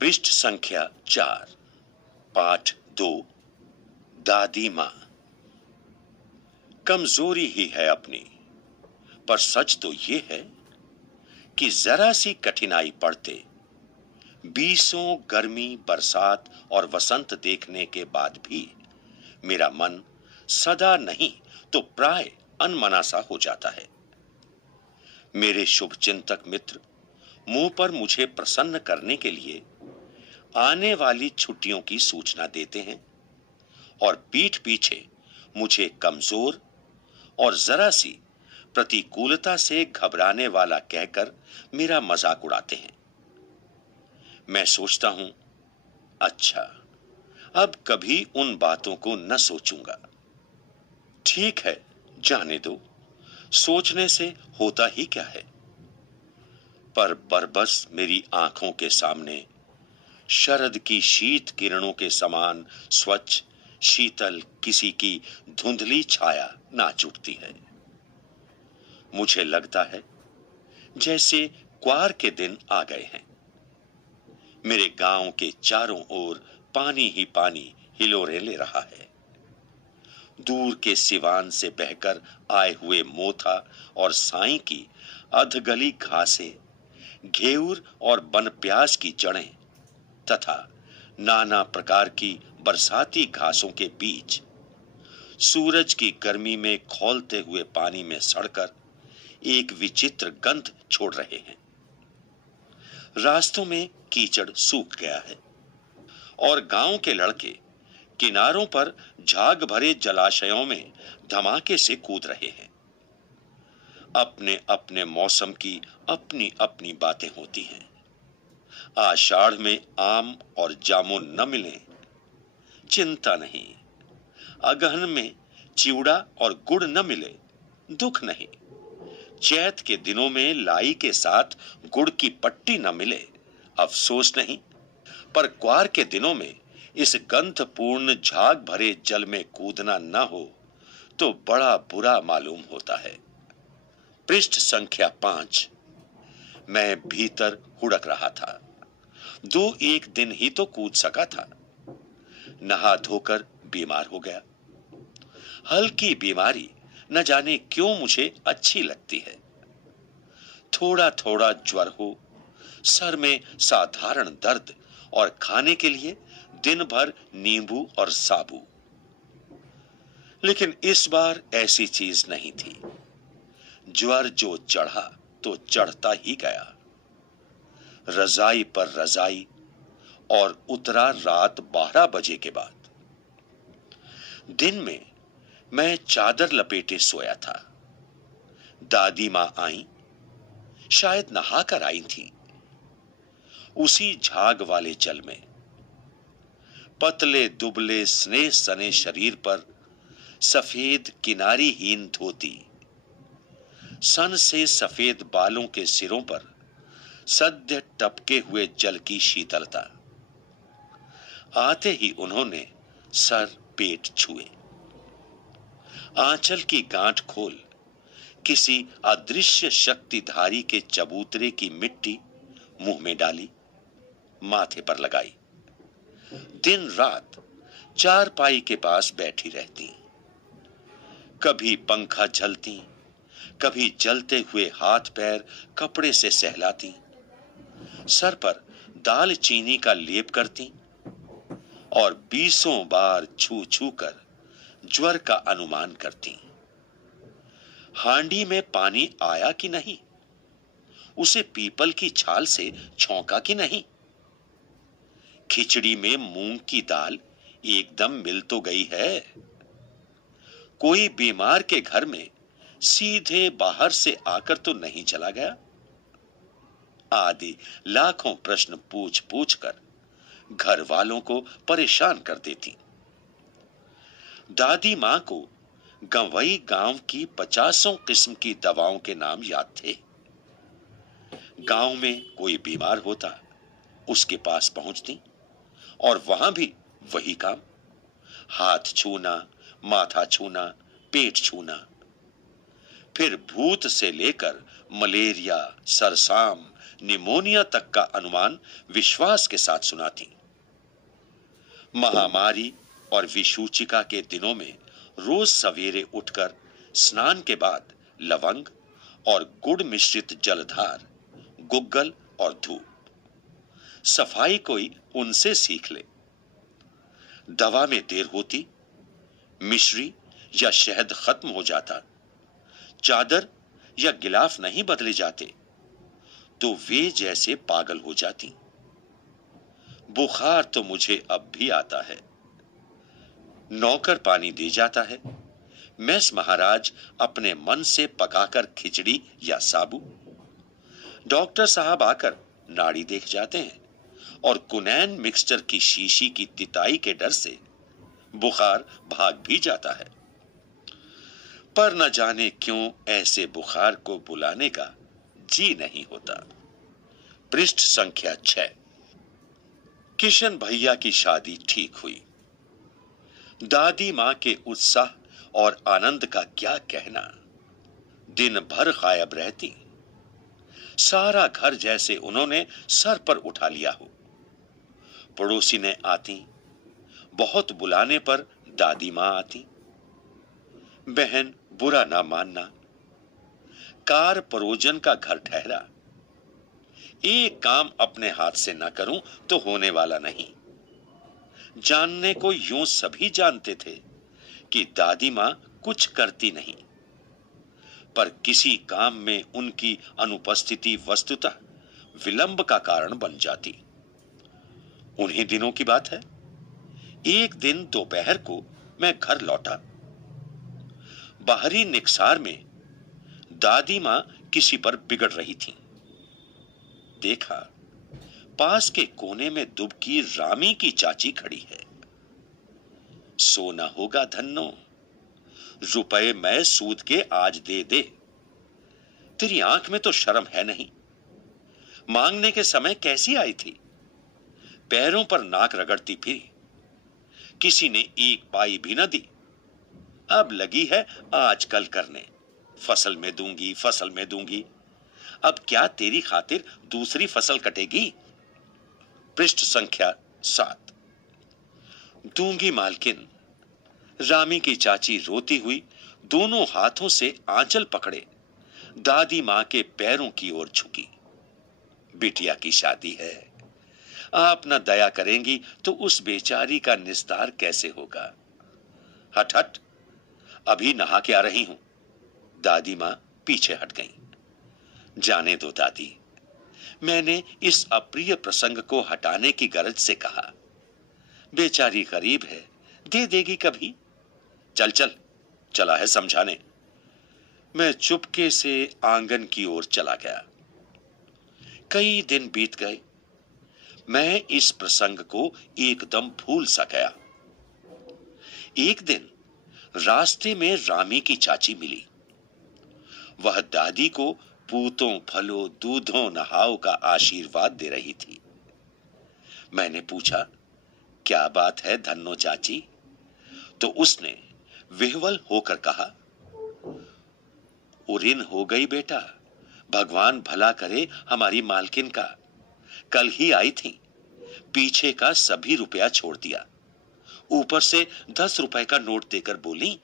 पृष्ठ संख्या 4, पाठ 2। दादी मां। कमजोरी ही है अपनी, पर सच तो ये है कि जरा सी कठिनाई पड़ते बीसों गर्मी, बरसात और वसंत देखने के बाद भी मेरा मन सदा नहीं तो प्राय अनमना सा हो जाता है। मेरे शुभचिंतक मित्र मुंह पर मुझे प्रसन्न करने के लिए आने वाली छुट्टियों की सूचना देते हैं और पीठ पीछे मुझे कमजोर और जरा सी प्रतिकूलता से घबराने वाला कहकर मेरा मजाक उड़ाते हैं। मैं सोचता हूं, अच्छा, अब कभी उन बातों को न सोचूंगा। ठीक है, जाने दो, सोचने से होता ही क्या है। पर बरबस मेरी आंखों के सामने शरद की शीत किरणों के समान स्वच्छ शीतल किसी की धुंधली छाया नाच उठती है। मुझे लगता है जैसे क्वार के दिन आ गए हैं। मेरे गांव के चारों ओर पानी ही पानी हिलोरे ले रहा है। दूर के सिवान से बहकर आए हुए मोथा और साई की अधगली घासें, घेऊर और बनप्याज की जड़ें तथा नाना प्रकार की बरसाती घासों के बीच सूरज की गर्मी में खौलते हुए पानी में सड़कर एक विचित्र गंध छोड़ रहे हैं। रास्तों में कीचड़ सूख गया है और गांव के लड़के किनारों पर झाग भरे जलाशयों में धमाके से कूद रहे हैं। अपने अपने मौसम की अपनी अपनी बातें होती हैं। आषाढ़ में आम और जामुन न मिले, चिंता नहीं। अगहन में चिवड़ा और गुड़ न मिले, दुख नहीं। चैत के दिनों में लाई के साथ गुड़ की पट्टी न मिले, अफसोस नहीं। पर क्वार के दिनों में इस गंधपूर्ण झाग भरे जल में कूदना न हो तो बड़ा बुरा मालूम होता है। पृष्ठ संख्या 5। मैं भीतर हुड़क रहा था। 2-1 दिन ही तो कूद सका था। नहा धोकर बीमार हो गया। हल्की बीमारी न जाने क्यों मुझे अच्छी लगती है। थोड़ा थोड़ा ज्वर हो, सर में साधारण दर्द और खाने के लिए दिन भर नींबू और साबू। लेकिन इस बार ऐसी चीज नहीं थी। ज्वर जो चढ़ा तो चढ़ता ही गया। रजाई पर रजाई और उतरा रात 12 बजे के बाद। दिन में मैं चादर लपेटे सोया था। दादी मां आई, शायद नहाकर आई थी। उसी झाग वाले जल में पतले दुबले स्नेह सने शरीर पर सफेद किनारीहीन धोती, सन से सफेद बालों के सिरों पर सद्य टपके हुए जल की शीतलता। आते ही उन्होंने सर पेट छुए। आंचल की गांठ खोल किसी अदृश्य शक्तिधारी के चबूतरे की मिट्टी मुंह में डाली, माथे पर लगाई। दिन रात चारपाई के पास बैठी रहती। कभी पंखा झलती, कभी जलते हुए हाथ पैर कपड़े से सहलाती, सर पर दाल चीनी का लेप करती और 20 बार छू छू कर ज्वर का अनुमान करती। हांडी में पानी आया कि नहीं, उसे पीपल की छाल से छौंका कि नहीं, खिचड़ी में मूंग की दाल एकदम मिल तो गई है, कोई बीमार के घर में सीधे बाहर से आकर तो नहीं चला गया, आदि लाखों प्रश्न पूछ पूछ कर घर वालों को परेशान कर देती। दादी मां को गंवई गांव की 50 किस्म की दवाओं के नाम याद थे। गांव में कोई बीमार होता, उसके पास पहुंचती और वहां भी वही काम, हाथ छूना, माथा छूना, पेट छूना। फिर भूत से लेकर मलेरिया, सरसाम, निमोनिया तक का अनुमान विश्वास के साथ सुनाती। महामारी और विषूचिका के दिनों में रोज सवेरे उठकर स्नान के बाद लवंग और गुड़ मिश्रित जलधार, गुग्गल और धूप, सफाई कोई उनसे सीख ले। दवा में देर होती, मिश्री या शहद खत्म हो जाता, चादर या गिलाफ नहीं बदले जाते तो वे जैसे पागल हो जाती। बुखार तो मुझे अब भी आता है। नौकर पानी दे जाता है, मेस महाराज अपने मन से पकाकर खिचड़ी या साबू, डॉक्टर साहब आकर नाड़ी देख जाते हैं और कुनैन मिक्सचर की शीशी की तिताई के डर से बुखार भाग भी जाता है। पर न जाने क्यों ऐसे बुखार को बुलाने का जी नहीं होता। पृष्ठ संख्या 6। किशन भैया की शादी ठीक हुई। दादी मां के उत्साह और आनंद का क्या कहना। दिन भर गायब रहती, सारा घर जैसे उन्होंने सर पर उठा लिया हो। पड़ोसी ने आती, बहुत बुलाने पर दादी मां आती। बहन बुरा ना मानना, कार परोजन का घर ठहरा। एक काम अपने हाथ से ना करूं तो होने वाला नहीं। जानने को यूं सभी जानते थे कि दादी मां कुछ करती नहीं, पर किसी काम में उनकी अनुपस्थिति वस्तुतः विलंब का कारण बन जाती। उन्हीं दिनों की बात है। एक दिन दोपहर को मैं घर लौटा। बाहरी निकसार में दादी मां किसी पर बिगड़ रही थी। देखा, पास के कोने में दुबकी रामी की चाची खड़ी है। सोना होगा धन्नो, रुपए मैं सूद के आज दे दे। तेरी आंख में तो शर्म है नहीं। मांगने के समय कैसी आई थी, पैरों पर नाक रगड़ती फिरी। किसी ने एक पाई भी न दी। अब लगी है आजकल करने, फसल में दूंगी, फसल में दूंगी। अब क्या तेरी खातिर दूसरी फसल कटेगी। पृष्ठ संख्या 7। दूंगी मालकिन। रामी की चाची रोती हुई दोनों हाथों से आंचल पकड़े दादी मां के पैरों की ओर झुकी। बिटिया की शादी है, आप न दया करेंगी तो उस बेचारी का निस्तार कैसे होगा। हट हट, अभी नहा के आ रही हूं। दादी मां पीछे हट गईं। जाने दो दादी, मैंने इस अप्रिय प्रसंग को हटाने की गरज से कहा। बेचारी गरीब है, दे देगी कभी। चल चल, चला है समझाने। मैं चुपके से आंगन की ओर चला गया। कई दिन बीत गए, मैं इस प्रसंग को एकदम भूल सा गया। एक दिन रास्ते में रामी की चाची मिली। वह दादी को पूतों फलों दूधों नहाओ का आशीर्वाद दे रही थी। मैंने पूछा, क्या बात है धन्नो चाची? तो उसने विह्वल होकर कहा, उरिन हो गई बेटा, भगवान भला करे हमारी मालकिन का। कल ही आई थी, पीछे का सभी रुपया छोड़ दिया, ऊपर से 10 रुपए का नोट देकर बोली,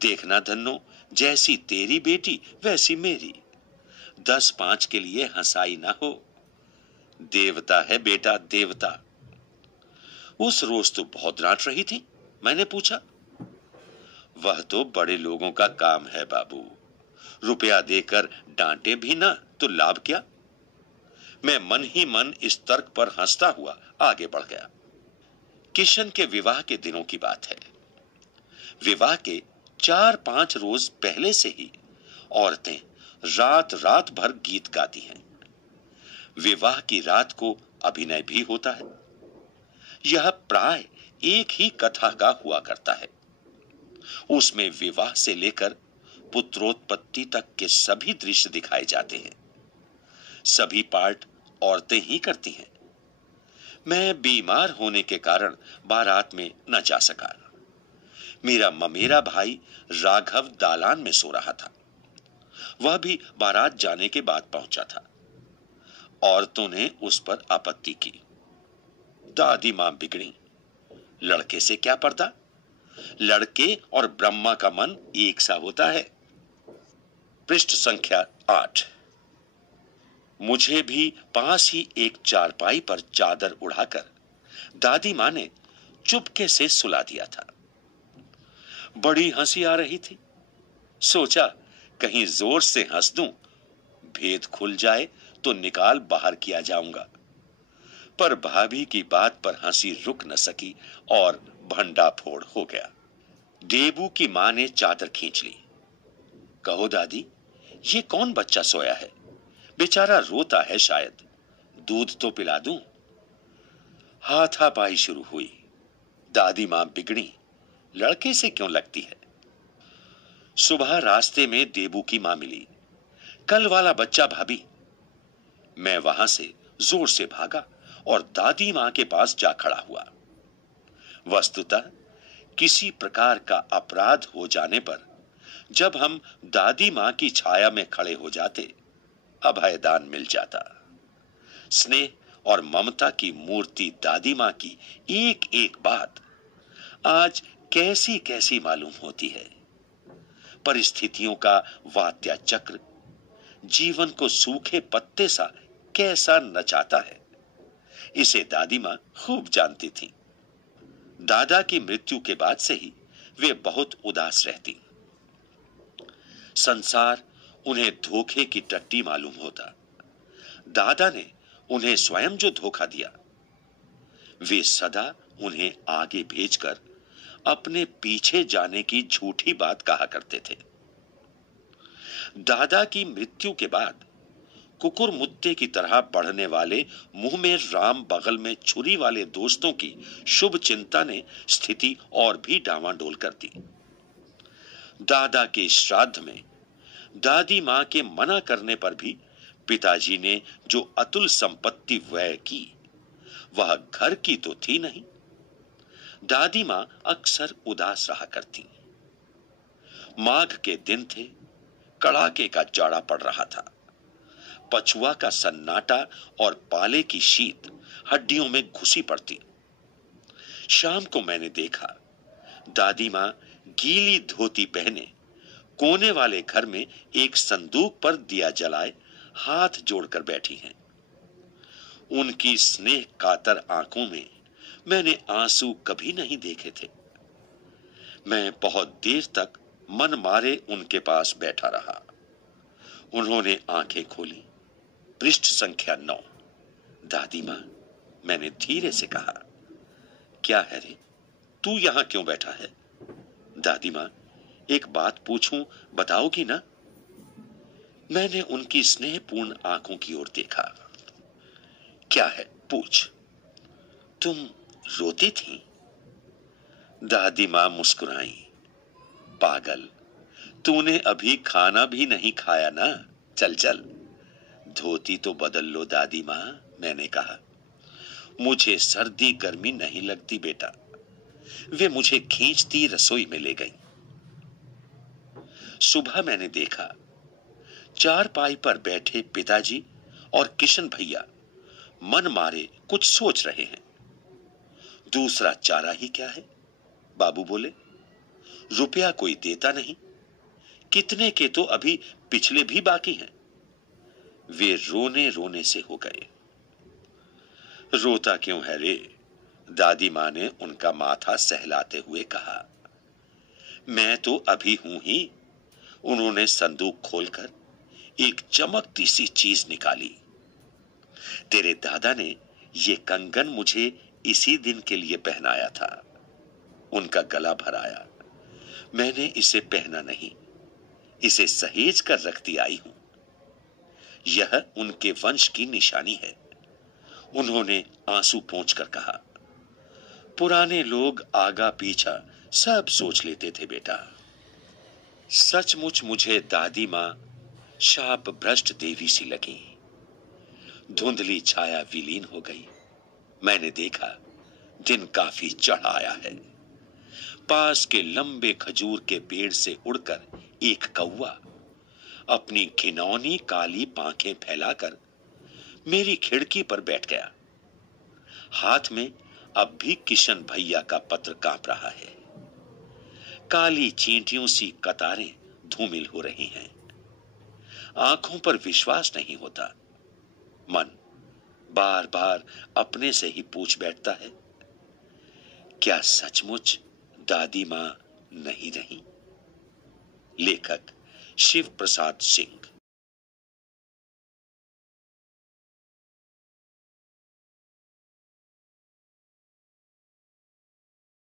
देखना धन्नो, जैसी तेरी बेटी वैसी मेरी, 10-5 के लिए हंसाई ना हो। देवता है बेटा, देवता। उस रोज तो बहुत डांट रही थी। मैंने पूछा, वह तो बड़े लोगों का काम है बाबू, रुपया देकर डांटे भी ना तो लाभ क्या। मैं मन ही मन इस तर्क पर हंसता हुआ आगे बढ़ गया। किशन के विवाह के दिनों की बात है। विवाह के 4-5 रोज पहले से ही औरतें रात रात भर गीत गाती हैं। विवाह की रात को अभिनय भी होता है। यह प्राय एक ही कथा का हुआ करता है। उसमें विवाह से लेकर पुत्रोत्पत्ति तक के सभी दृश्य दिखाए जाते हैं। सभी पार्ट औरतें ही करती हैं। मैं बीमार होने के कारण बारात में न जा सका। मेरा ममेरा भाई राघव दालान में सो रहा था। वह भी बारात जाने के बाद पहुंचा था। औरतों ने उस पर आपत्ति की। दादी मां बिगड़ी। लड़के से क्या पर्दा, लड़के और ब्रह्मा का मन एक सा होता है। पृष्ठ संख्या 8। मुझे भी पास ही एक चारपाई पर चादर उड़ाकर दादी मां ने चुपके से सुला दिया था। बड़ी हंसी आ रही थी। सोचा कहीं जोर से हंस दूं, भेद खुल जाए तो निकाल बाहर किया जाऊंगा। पर भाभी की बात पर हंसी रुक न सकी और भंडाफोड़ हो गया। देबू की मां ने चादर खींच ली। कहो दादी, ये कौन बच्चा सोया है? बेचारा रोता है शायद, दूध तो पिला दूं। हाथापाई शुरू हुई। दादी मां बिगड़ी, लड़के से क्यों लगती है। सुबह रास्ते में देबू की मां मिली। कल वाला बच्चा भाभी। मैं वहां से जोर से भागा और दादी मां के पास जा खड़ा हुआ। वस्तुतः किसी प्रकार का अपराध हो जाने पर जब हम दादी मां की छाया में खड़े हो जाते, अभयदान मिल जाता। स्नेह और ममता की मूर्ति दादी मां की एक एक बात आज कैसी कैसी मालूम होती है। परिस्थितियों का वात्या चक्र जीवन को सूखे पत्ते सा कैसा नचाता है, इसे दादी मां खूब जानती थी। दादा की मृत्यु के बाद से ही वे बहुत उदास रहती। संसार उन्हें धोखे की टट्टी मालूम होता। दादा ने उन्हें स्वयं जो धोखा दिया, वे सदा उन्हें आगे भेजकर अपने पीछे जाने की झूठी बात कहा करते थे। दादा की मृत्यु के बाद कुकुर मुत्ते की तरह बढ़ने वाले मुंह में राम बगल में छुरी वाले दोस्तों की शुभ चिंता ने स्थिति और भी डावाडोल कर दी। दादा के श्राद्ध में दादी मां के मना करने पर भी पिताजी ने जो अतुल संपत्ति व्यय की, वह घर की तो थी नहीं। दादी मां अक्सर उदास रहा करती। माघ के दिन थे, कड़ाके का जाड़ा पड़ रहा था। पछुआ का सन्नाटा और पाले की शीत हड्डियों में घुसी पड़ती। शाम को मैंने देखा, दादी मां गीली धोती पहने कोने वाले घर में एक संदूक पर दिया जलाए हाथ जोड़कर बैठी हैं। उनकी स्नेह कातर आंखों में मैंने आंसू कभी नहीं देखे थे। मैं बहुत देर तक मन मारे उनके पास बैठा रहा। उन्होंने आंखें खोली। पृष्ठ संख्या 9। दादी मां, मैंने धीरे से कहा, क्या है रे, तू यहां क्यों बैठा है? दादी मां, एक बात पूछूं, बताओगी ना? मैंने उनकी स्नेहपूर्ण आंखों की ओर देखा। क्या है, पूछ। तुम रोती थी? दादी मां मुस्कुराई। पागल, तूने अभी खाना भी नहीं खाया ना, चल चल। धोती तो बदल लो दादी मां, मैंने कहा। मुझे सर्दी गर्मी नहीं लगती बेटा। वे मुझे खींचती रसोई में ले गई। सुबह मैंने देखा, चारपाई पर बैठे पिताजी और किशन भैया मन मारे कुछ सोच रहे हैं। दूसरा चारा ही क्या है, बाबू बोले। रुपया कोई देता नहीं, कितने के तो अभी पिछले भी बाकी हैं। वे रोने रोने से हो गए। रोता क्यों है रे? दादी मां ने उनका माथा सहलाते हुए कहा। मैं तो अभी हूं ही। उन्होंने संदूक खोलकर एक चमकती सी चीज निकाली। तेरे दादा ने ये कंगन मुझे इसी दिन के लिए पहनाया था। उनका गला भराया। मैंने इसे पहना नहीं, इसे सहेज कर रखती आई हूं। यह उनके वंश की निशानी है। उन्होंने आंसू पोंछकर कहा। पुराने लोग आगा पीछा सब सोच लेते थे बेटा। सचमुच मुझे दादी मां शाप भ्रष्ट देवी सी लगी। धुंधली छाया विलीन हो गई। मैंने देखा, दिन काफी चढ़ आया है। पास के लंबे खजूर के पेड़ से उड़कर एक कौवा अपनी घिनौनी काली पांखें फैलाकर मेरी खिड़की पर बैठ गया। हाथ में अब भी किशन भैया का पत्र कांप रहा है। काली चींटियों सी कतारें धूमिल हो रही हैं। आंखों पर विश्वास नहीं होता। मन बार बार अपने से ही पूछ बैठता है, क्या सचमुच दादी मां नहीं रही? लेखक शिव प्रसाद सिंह।